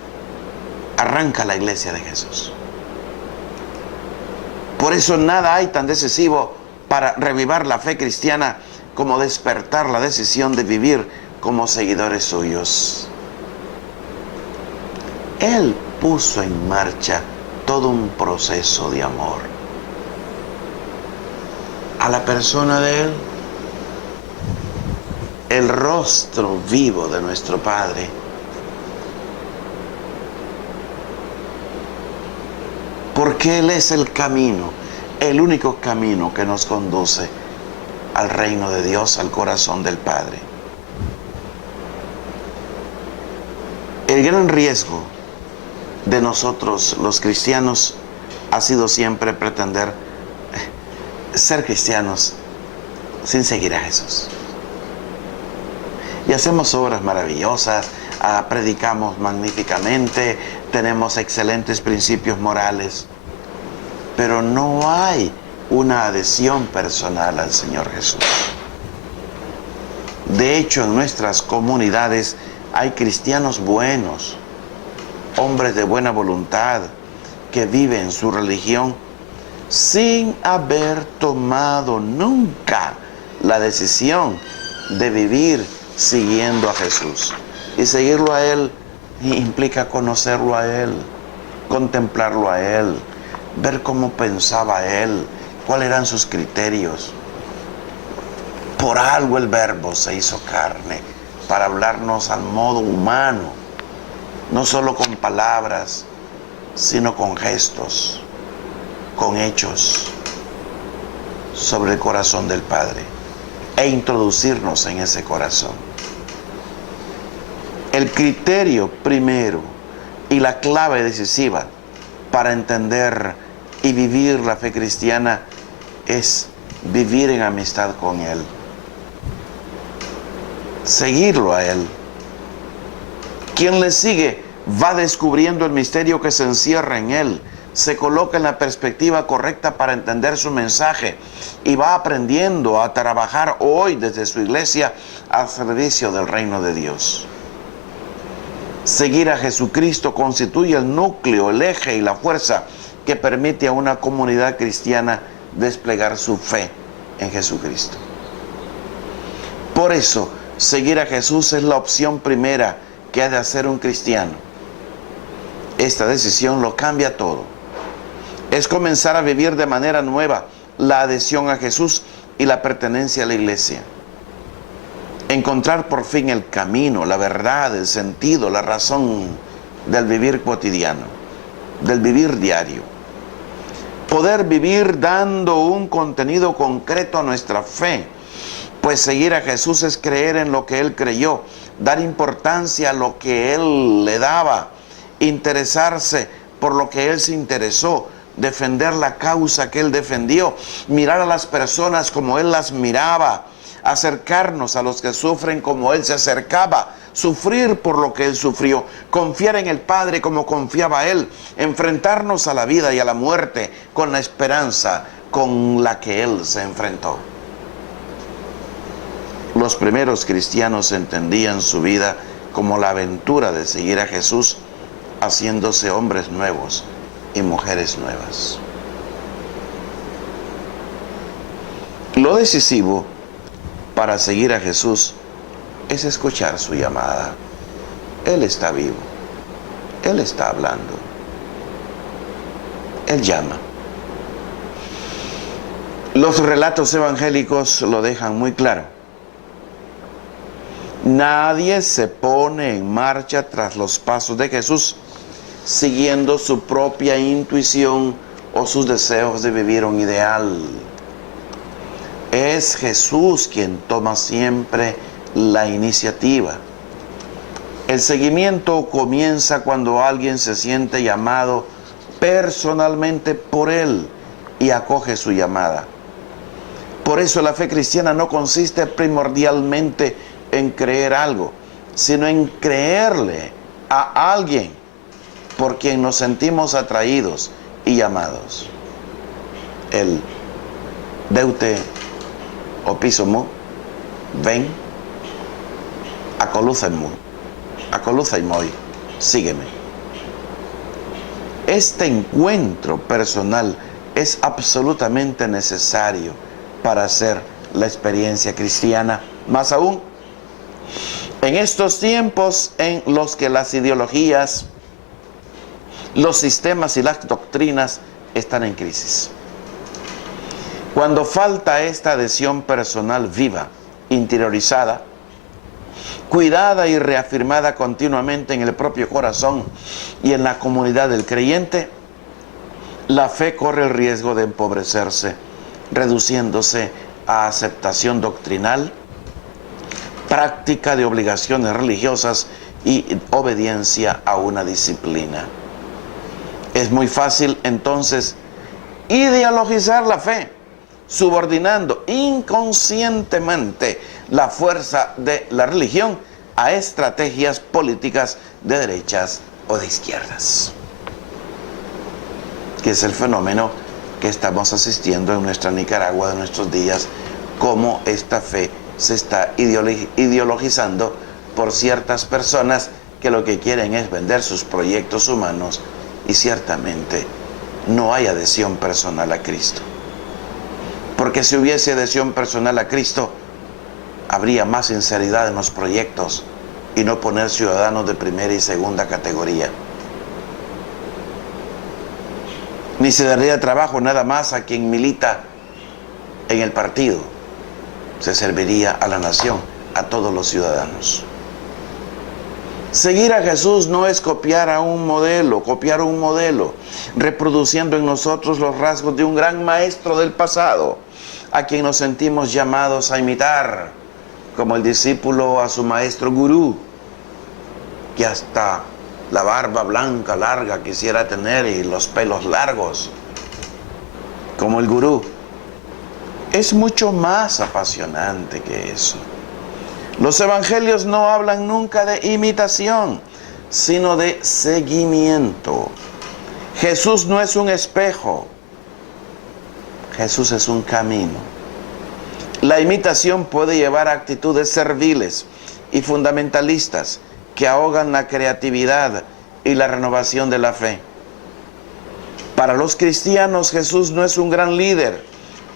arranca la iglesia de Jesús. Por eso nada hay tan decisivo para revivar la fe cristiana como despertar la decisión de vivir como seguidores suyos. Él puso en marcha todo un proceso de amor a la persona de Él, el rostro vivo de nuestro Padre. Porque Él es el camino, el único camino que nos conduce al reino de Dios, al corazón del Padre. El gran riesgo de nosotros los cristianos ha sido siempre pretender ser cristianos sin seguir a Jesús. Y hacemos obras maravillosas, predicamos magníficamente, tenemos excelentes principios morales, pero no hay una adhesión personal al Señor Jesús. De hecho, en nuestras comunidades hay cristianos buenos, hombres de buena voluntad, que viven su religión sin haber tomado nunca la decisión de vivir siguiendo a Jesús. Y seguirlo a Él implica conocerlo a Él, contemplarlo a Él, ver cómo pensaba Él, cuáles eran sus criterios. Por algo el Verbo se hizo carne, para hablarnos al modo humano, no solo con palabras, sino con gestos, con hechos, sobre el corazón del Padre, e introducirnos en ese corazón. El criterio primero y la clave decisiva para entender y vivir la fe cristiana es vivir en amistad con Él, seguirlo a Él. Quien le sigue va descubriendo el misterio que se encierra en Él, se coloca en la perspectiva correcta para entender su mensaje y va aprendiendo a trabajar hoy desde su iglesia al servicio del reino de Dios. Seguir a Jesucristo constituye el núcleo, el eje y la fuerza que permite a una comunidad cristiana desplegar su fe en Jesucristo. Por eso, seguir a Jesús es la opción primera que ha de hacer un cristiano. Esta decisión lo cambia todo. Es comenzar a vivir de manera nueva la adhesión a Jesús y la pertenencia a la iglesia. Encontrar por fin el camino, la verdad, el sentido, la razón del vivir cotidiano, del vivir diario. Poder vivir dando un contenido concreto a nuestra fe, pues seguir a Jesús es creer en lo que Él creyó, dar importancia a lo que Él le daba, interesarse por lo que Él se interesó, defender la causa que Él defendió, mirar a las personas como Él las miraba, acercarnos a los que sufren como Él se acercaba, sufrir por lo que Él sufrió, confiar en el Padre como confiaba Él, enfrentarnos a la vida y a la muerte con la esperanza con la que Él se enfrentó. Los primeros cristianos entendían su vida como la aventura de seguir a Jesús, haciéndose hombres nuevos y mujeres nuevas. Lo decisivo para seguir a Jesús es escuchar su llamada. Él está vivo, Él está hablando, Él llama. Los relatos evangélicos lo dejan muy claro. Nadie se pone en marcha tras los pasos de Jesús siguiendo su propia intuición o sus deseos de vivir un ideal. Es Jesús quien toma siempre la iniciativa. El seguimiento comienza cuando alguien se siente llamado personalmente por Él y acoge su llamada. Por eso la fe cristiana no consiste primordialmente en creer algo, sino en creerle a alguien por quien nos sentimos atraídos y llamados. El deute opisomo, ven, acoluzaimoi, sígueme. Este encuentro personal es absolutamente necesario para hacer la experiencia cristiana, más aún en estos tiempos en los que las ideologías, los sistemas y las doctrinas están en crisis. Cuando falta esta adhesión personal viva, interiorizada, cuidada y reafirmada continuamente en el propio corazón y en la comunidad del creyente, la fe corre el riesgo de empobrecerse, reduciéndose a aceptación doctrinal, práctica de obligaciones religiosas y obediencia a una disciplina. Es muy fácil entonces ideologizar la fe, subordinando inconscientemente la fuerza de la religión a estrategias políticas de derechas o de izquierdas, que es el fenómeno que estamos asistiendo en nuestra Nicaragua de nuestros días, cómo esta fe se está ideologizando por ciertas personas que lo que quieren es vender sus proyectos humanos, y ciertamente no hay adhesión personal a Cristo. Porque si hubiese adhesión personal a Cristo, habría más sinceridad en los proyectos y no poner ciudadanos de primera y segunda categoría. Ni se daría trabajo nada más a quien milita en el partido. Se serviría a la nación, a todos los ciudadanos. Seguir a Jesús no es copiar un modelo, reproduciendo en nosotros los rasgos de un gran maestro del pasado, a quien nos sentimos llamados a imitar, como el discípulo a su maestro gurú, que hasta la barba blanca larga quisiera tener y los pelos largos, como el gurú. Es mucho más apasionante que eso. Los evangelios no hablan nunca de imitación, sino de seguimiento. Jesús no es un espejo, Jesús es un camino. La imitación puede llevar a actitudes serviles y fundamentalistas que ahogan la creatividad y la renovación de la fe. Para los cristianos, Jesús no es un gran líder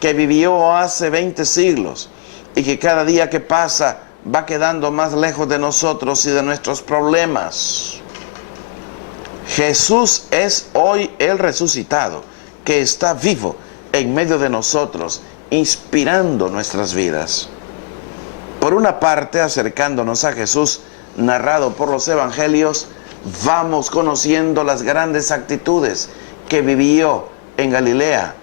que vivió hace 20 siglos y que cada día que pasa va quedando más lejos de nosotros y de nuestros problemas. Jesús es hoy el resucitado que está vivo en medio de nosotros, inspirando nuestras vidas. Por una parte, acercándonos a Jesús, narrado por los evangelios, vamos conociendo las grandes actitudes que vivió en Galilea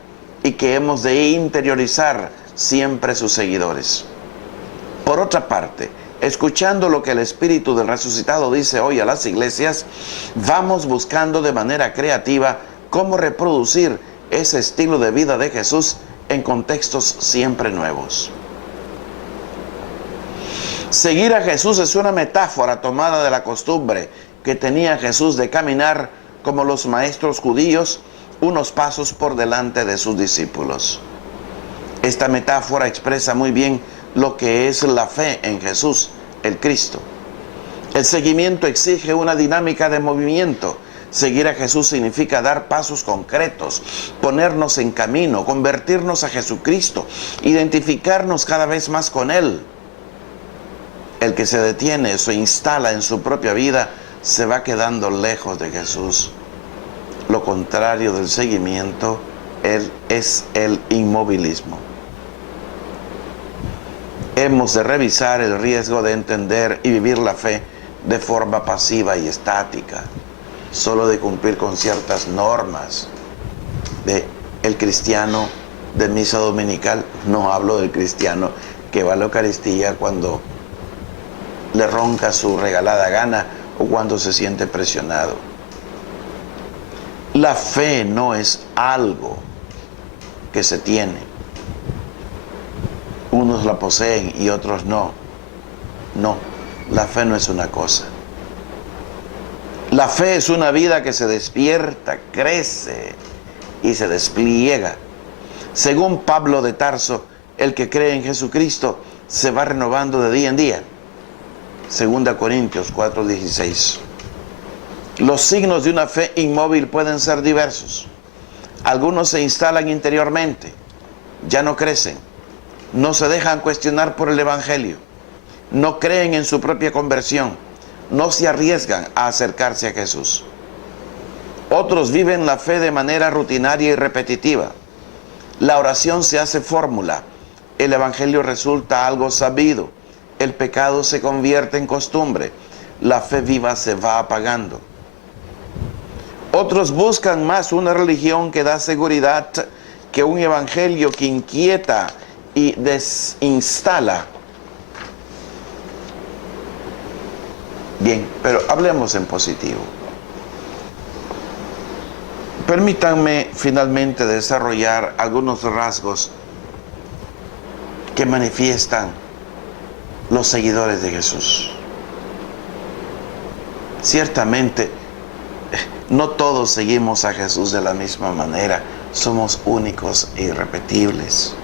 y que hemos de interiorizar siempre sus seguidores. Por otra parte, escuchando lo que el Espíritu del resucitado dice hoy a las iglesias, vamos buscando de manera creativa cómo reproducir ese estilo de vida de Jesús en contextos siempre nuevos. Seguir a Jesús es una metáfora tomada de la costumbre que tenía Jesús de caminar como los maestros judíos unos pasos por delante de sus discípulos. Esta metáfora expresa muy bien lo que es la fe en Jesús, el Cristo. El seguimiento exige una dinámica de movimiento. Seguir a Jesús significa dar pasos concretos, ponernos en camino, convertirnos a Jesucristo, identificarnos cada vez más con Él. El que se detiene, se instala en su propia vida, se va quedando lejos de Jesús. Lo contrario del seguimiento es el inmovilismo. Hemos de revisar el riesgo de entender y vivir la fe de forma pasiva y estática, solo de cumplir con ciertas normas. El cristiano de misa dominical, no hablo del cristiano que va a la Eucaristía cuando le ronca su regalada gana o cuando se siente presionado. La fe no es algo que se tiene. Unos la poseen y otros no. No, la fe no es una cosa. La fe es una vida que se despierta, crece y se despliega. Según Pablo de Tarso, el que cree en Jesucristo se va renovando de día en día. 2 Corintios 4:16. Los signos de una fe inmóvil pueden ser diversos. Algunos se instalan interiormente, ya no crecen, no se dejan cuestionar por el Evangelio, no creen en su propia conversión, no se arriesgan a acercarse a Jesús. Otros viven la fe de manera rutinaria y repetitiva. La oración se hace fórmula, el Evangelio resulta algo sabido, el pecado se convierte en costumbre, la fe viva se va apagando. Otros buscan más una religión que da seguridad que un evangelio que inquieta y desinstala. Bien, pero hablemos en positivo. Permítanme finalmente desarrollar algunos rasgos que manifiestan los seguidores de Jesús. Ciertamente, no todos seguimos a Jesús de la misma manera. Somos únicos e irrepetibles.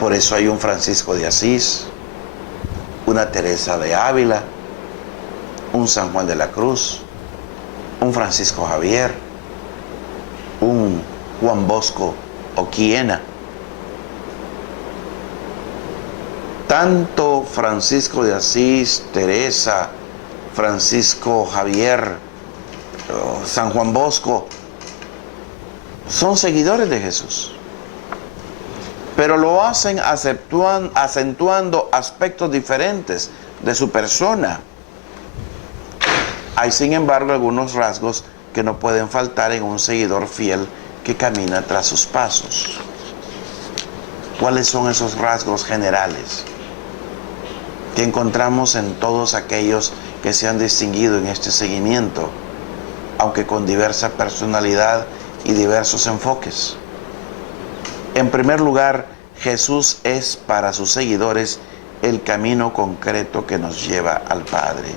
Por eso hay un Francisco de Asís, una Teresa de Ávila, un San Juan de la Cruz, un Francisco Javier, un Juan Bosco Oquiena. Tanto Francisco de Asís, Teresa, Francisco Javier, San Juan Bosco, son seguidores de Jesús, pero lo hacen acentuando aspectos diferentes de su persona. Hay, sin embargo, algunos rasgos que no pueden faltar en un seguidor fiel que camina tras sus pasos. ¿Cuáles son esos rasgos generales que encontramos en todos aquellos que se han distinguido en este seguimiento, aunque con diversa personalidad y diversos enfoques? En primer lugar, Jesús es para sus seguidores el camino concreto que nos lleva al Padre.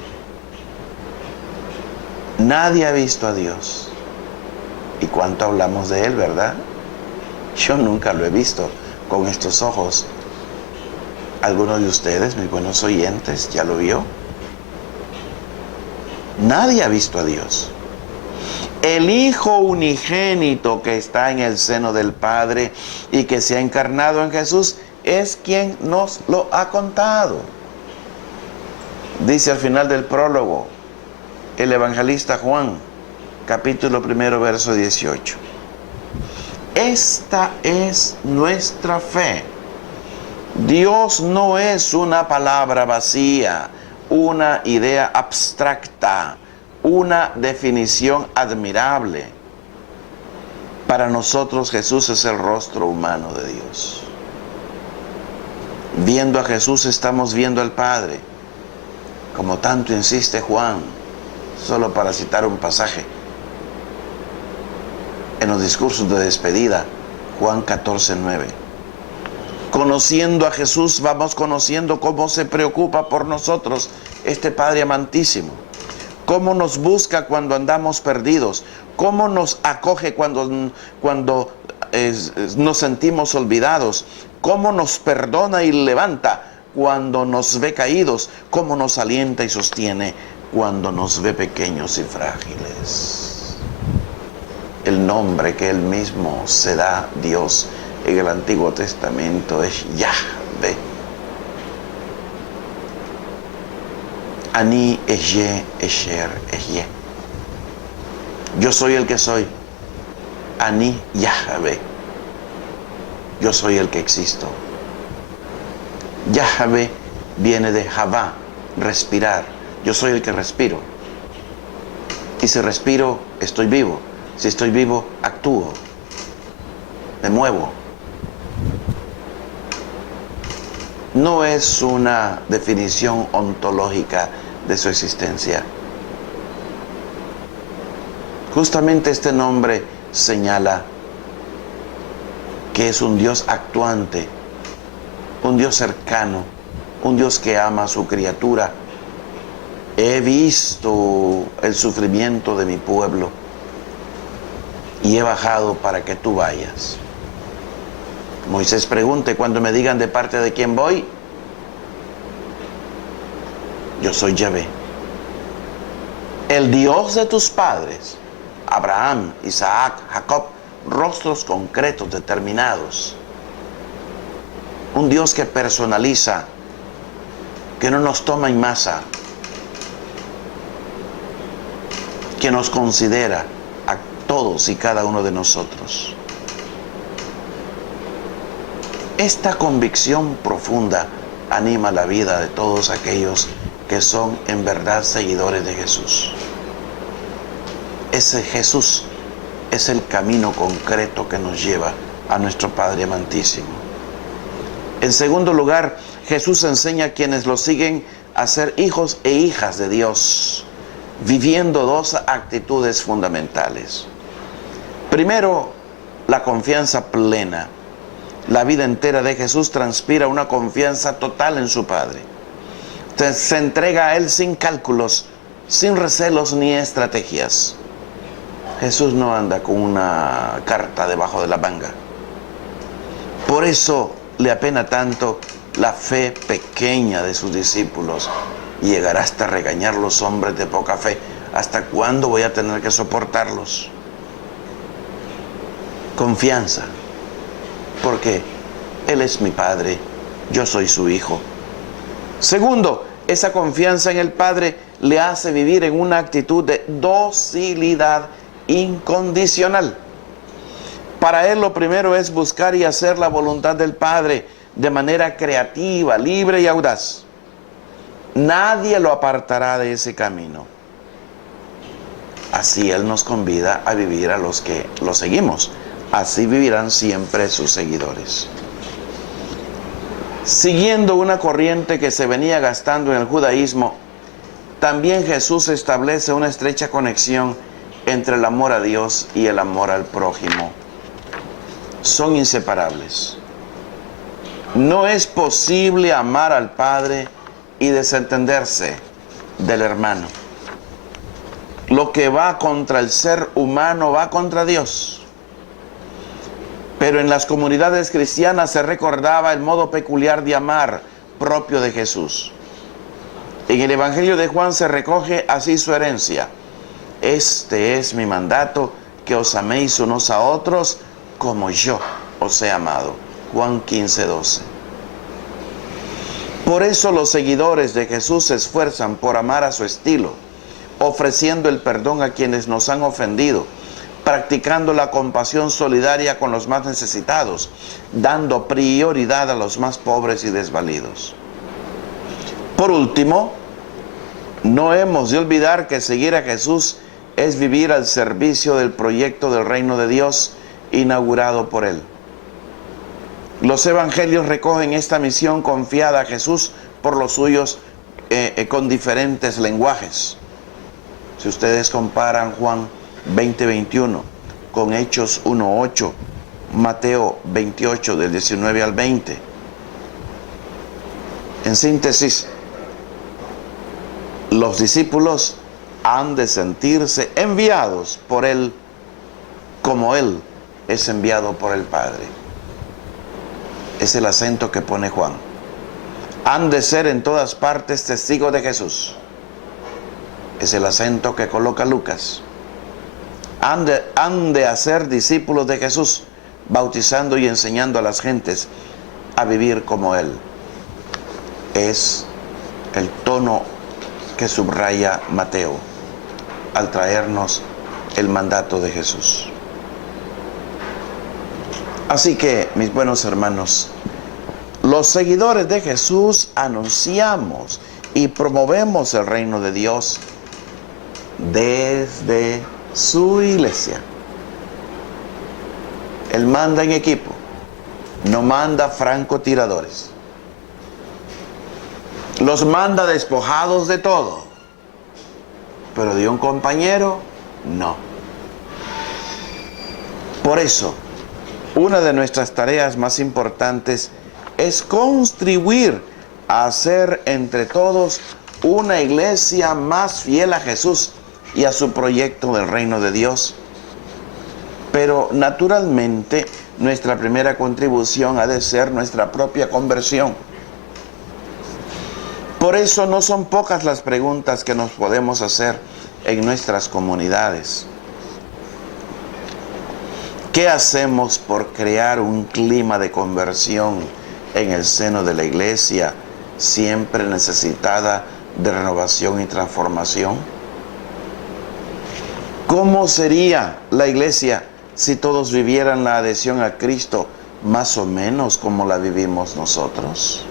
Nadie ha visto a Dios, ¿Y cuánto hablamos de Él, verdad? Yo nunca lo he visto con estos ojos. ¿Alguno de ustedes, mis buenos oyentes, ya lo vio? Nadie ha visto a Dios. El Hijo unigénito que está en el seno del Padre y que se ha encarnado en Jesús es quien nos lo ha contado. Dice al final del prólogo el evangelista Juan, capítulo 1, verso 18. Esta es nuestra fe. Dios no es una palabra vacía, una idea abstracta, una definición admirable. Para nosotros Jesús es el rostro humano de Dios. Viendo a Jesús estamos viendo al Padre, como tanto insiste Juan, solo para citar un pasaje. En los discursos de despedida, Juan 14:9. Conociendo a Jesús, vamos conociendo cómo se preocupa por nosotros este Padre amantísimo. Cómo nos busca cuando andamos perdidos. Cómo nos acoge cuando nos sentimos olvidados. Cómo nos perdona y levanta cuando nos ve caídos. Cómo nos alienta y sostiene cuando nos ve pequeños y frágiles. El nombre que Él mismo se da, Dios, en el Antiguo Testamento es Yahvé. Ani Esye, Esher, Esye. Yo soy el que soy. Ani Yahvé. Yo soy el que existo. Yahvé viene de Javá, respirar. Yo soy el que respiro. Y si respiro, estoy vivo. Si estoy vivo, actúo. Me muevo. No es una definición ontológica de su existencia. Justamente este nombre señala que es un Dios actuante, un Dios cercano, un Dios que ama a su criatura. He visto el sufrimiento de mi pueblo y he bajado para que tú vayas. Moisés pregunta, cuando me digan de parte de quién voy, yo soy Yahvé. El Dios de tus padres, Abraham, Isaac, Jacob, rostros concretos, determinados. Un Dios que personaliza, que no nos toma en masa, que nos considera a todos y cada uno de nosotros. Esta convicción profunda anima la vida de todos aquellos que son en verdad seguidores de Jesús. Ese Jesús es el camino concreto que nos lleva a nuestro Padre amantísimo. En segundo lugar, Jesús enseña a quienes lo siguen a ser hijos e hijas de Dios, viviendo dos actitudes fundamentales. Primero, la confianza plena. La vida entera de Jesús transpira una confianza total en su Padre. Se entrega a Él sin cálculos, sin recelos ni estrategias. Jesús no anda con una carta debajo de la manga. Por eso le apena tanto la fe pequeña de sus discípulos. Llegará hasta regañar a los hombres de poca fe. ¿Hasta cuándo voy a tener que soportarlos? Confianza. Porque Él es mi Padre, yo soy su Hijo. Segundo, esa confianza en el Padre le hace vivir en una actitud de docilidad incondicional. Para Él lo primero es buscar y hacer la voluntad del Padre de manera creativa, libre y audaz. Nadie lo apartará de ese camino. Así Él nos convida a vivir a los que lo seguimos. Así vivirán siempre sus seguidores. Siguiendo una corriente que se venía gastando en el judaísmo, también Jesús establece una estrecha conexión entre el amor a Dios y el amor al prójimo. Son inseparables. No es posible amar al Padre y desentenderse del hermano. Lo que va contra el ser humano va contra Dios. Pero en las comunidades cristianas se recordaba el modo peculiar de amar propio de Jesús. En el Evangelio de Juan se recoge así su herencia. Este es mi mandato, que os améis unos a otros como yo os he amado. Juan 15:12. Por eso los seguidores de Jesús se esfuerzan por amar a su estilo, ofreciendo el perdón a quienes nos han ofendido, practicando la compasión solidaria con los más necesitados, dando prioridad a los más pobres y desvalidos. Por último, no hemos de olvidar que seguir a Jesús es vivir al servicio del proyecto del reino de Dios inaugurado por Él. Los evangelios recogen esta misión confiada a Jesús por los suyos con diferentes lenguajes. Si ustedes comparan Juan 20:21 con Hechos 1:8, Mateo 28 del 19 al 20. En síntesis, los discípulos han de sentirse enviados por Él como Él es enviado por el Padre. Es el acento que pone Juan. Han de ser en todas partes testigos de Jesús. Es el acento que coloca Lucas. Han de hacer discípulos de Jesús, bautizando y enseñando a las gentes a vivir como Él. Es el tono que subraya Mateo al traernos el mandato de Jesús. Así que, mis buenos hermanos, los seguidores de Jesús anunciamos y promovemos el reino de Dios desde su iglesia. Él manda en equipo, no manda francotiradores. Los manda despojados de todo, pero de un compañero, no. Por eso, una de nuestras tareas más importantes es contribuir a hacer entre todos una iglesia más fiel a Jesús y a su proyecto del reino de Dios. Pero naturalmente nuestra primera contribución ha de ser nuestra propia conversión. Por eso no son pocas las preguntas que nos podemos hacer en nuestras comunidades. ¿Qué hacemos por crear un clima de conversión en el seno de la iglesia, siempre necesitada de renovación y transformación? ¿Cómo sería la iglesia si todos vivieran la adhesión a Cristo más o menos como la vivimos nosotros?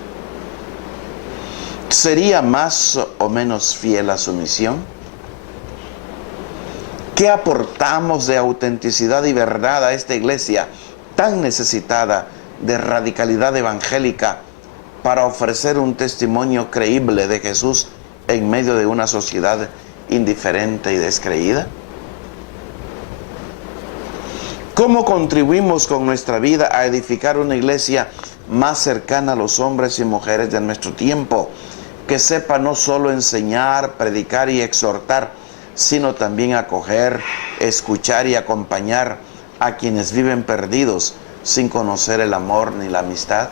¿Sería más o menos fiel a su misión? ¿Qué aportamos de autenticidad y verdad a esta iglesia tan necesitada de radicalidad evangélica para ofrecer un testimonio creíble de Jesús en medio de una sociedad indiferente y descreída? ¿Cómo contribuimos con nuestra vida a edificar una iglesia más cercana a los hombres y mujeres de nuestro tiempo, que sepa no solo enseñar, predicar y exhortar, sino también acoger, escuchar y acompañar a quienes viven perdidos sin conocer el amor ni la amistad?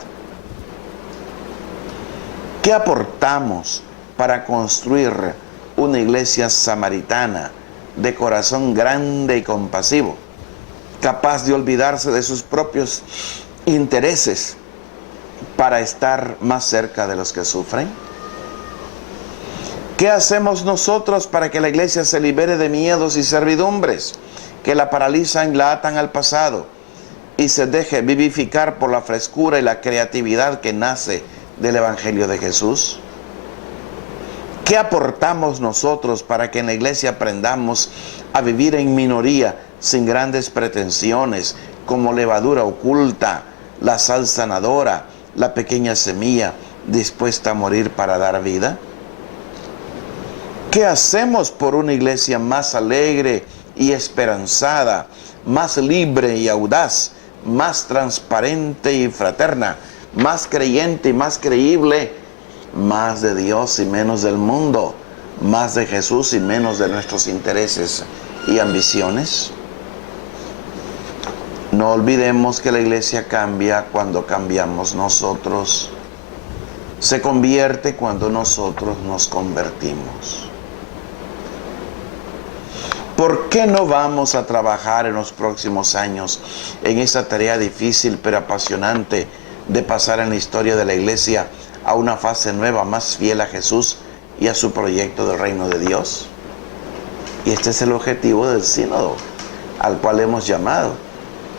¿Qué aportamos para construir una iglesia samaritana de corazón grande y compasivo, capaz de olvidarse de sus propios intereses para estar más cerca de los que sufren? ¿Qué hacemos nosotros para que la iglesia se libere de miedos y servidumbres que la paralizan y la atan al pasado y se deje vivificar por la frescura y la creatividad que nace del Evangelio de Jesús? ¿Qué aportamos nosotros para que en la iglesia aprendamos a vivir en minoría sin grandes pretensiones, como levadura oculta, la sal sanadora, la pequeña semilla dispuesta a morir para dar vida? ¿Qué hacemos por una iglesia más alegre y esperanzada, más libre y audaz, más transparente y fraterna, más creyente y más creíble, más de Dios y menos del mundo, más de Jesús y menos de nuestros intereses y ambiciones? No olvidemos que la iglesia cambia cuando cambiamos nosotros. Se convierte cuando nosotros nos convertimos. ¿Por qué no vamos a trabajar en los próximos años en esa tarea difícil pero apasionante de pasar en la historia de la iglesia a una fase nueva, más fiel a Jesús y a su proyecto del reino de Dios? Y este es el objetivo del sínodo al cual hemos llamado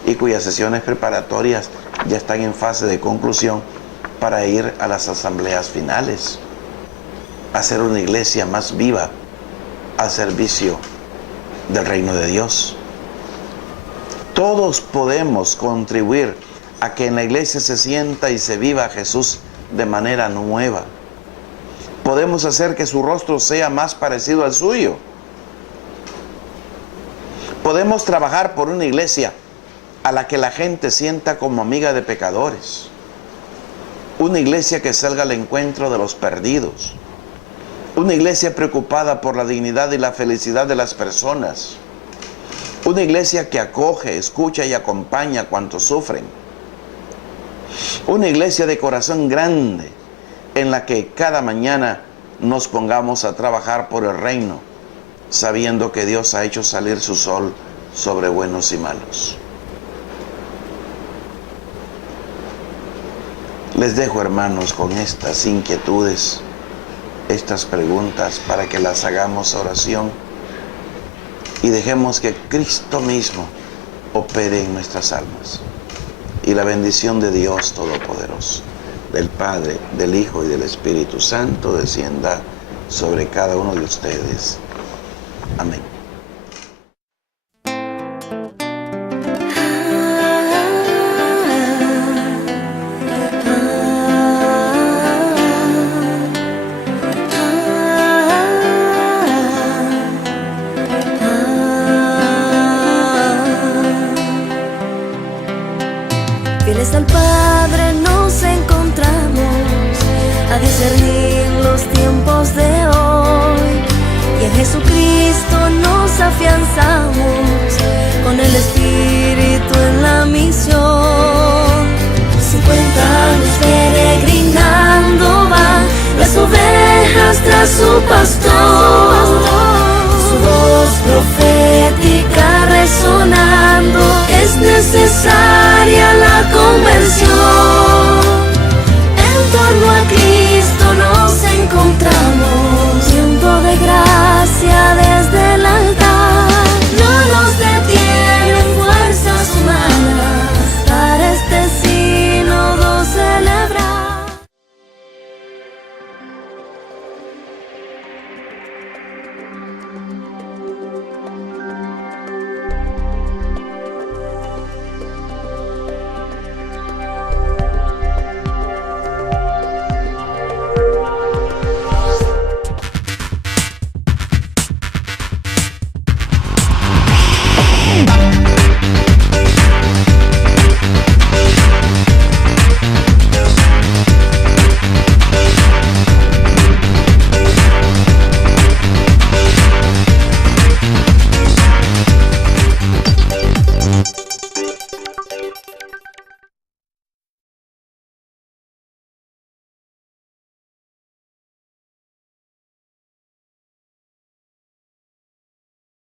y cuyas sesiones preparatorias ya están en fase de conclusión para ir a las asambleas finales, hacer una iglesia más viva al servicio del reino de Dios. Todos podemos contribuir a que en la iglesia se sienta y se viva a Jesús de manera nueva. Podemos hacer que su rostro sea más parecido al suyo. Podemos trabajar por una iglesia a la que la gente sienta como amiga de pecadores. Una iglesia que salga al encuentro de los perdidos. Una iglesia preocupada por la dignidad y la felicidad de las personas. Una iglesia que acoge, escucha y acompaña a cuantos sufren. Una iglesia de corazón grande en la que cada mañana nos pongamos a trabajar por el reino, sabiendo que Dios ha hecho salir su sol sobre buenos y malos. Les dejo, hermanos, con estas inquietudes, estas preguntas, para que las hagamos oración y dejemos que Cristo mismo opere en nuestras almas. Y la bendición de Dios Todopoderoso, del Padre, del Hijo y del Espíritu Santo descienda sobre cada uno de ustedes. Amén. Fieles al Padre nos encontramos a discernir los tiempos de hoy, y en Jesucristo nos afianzamos con el Espíritu en la misión. 50 años peregrinando van las ovejas tras su pastor, su voz profética resonando es necesario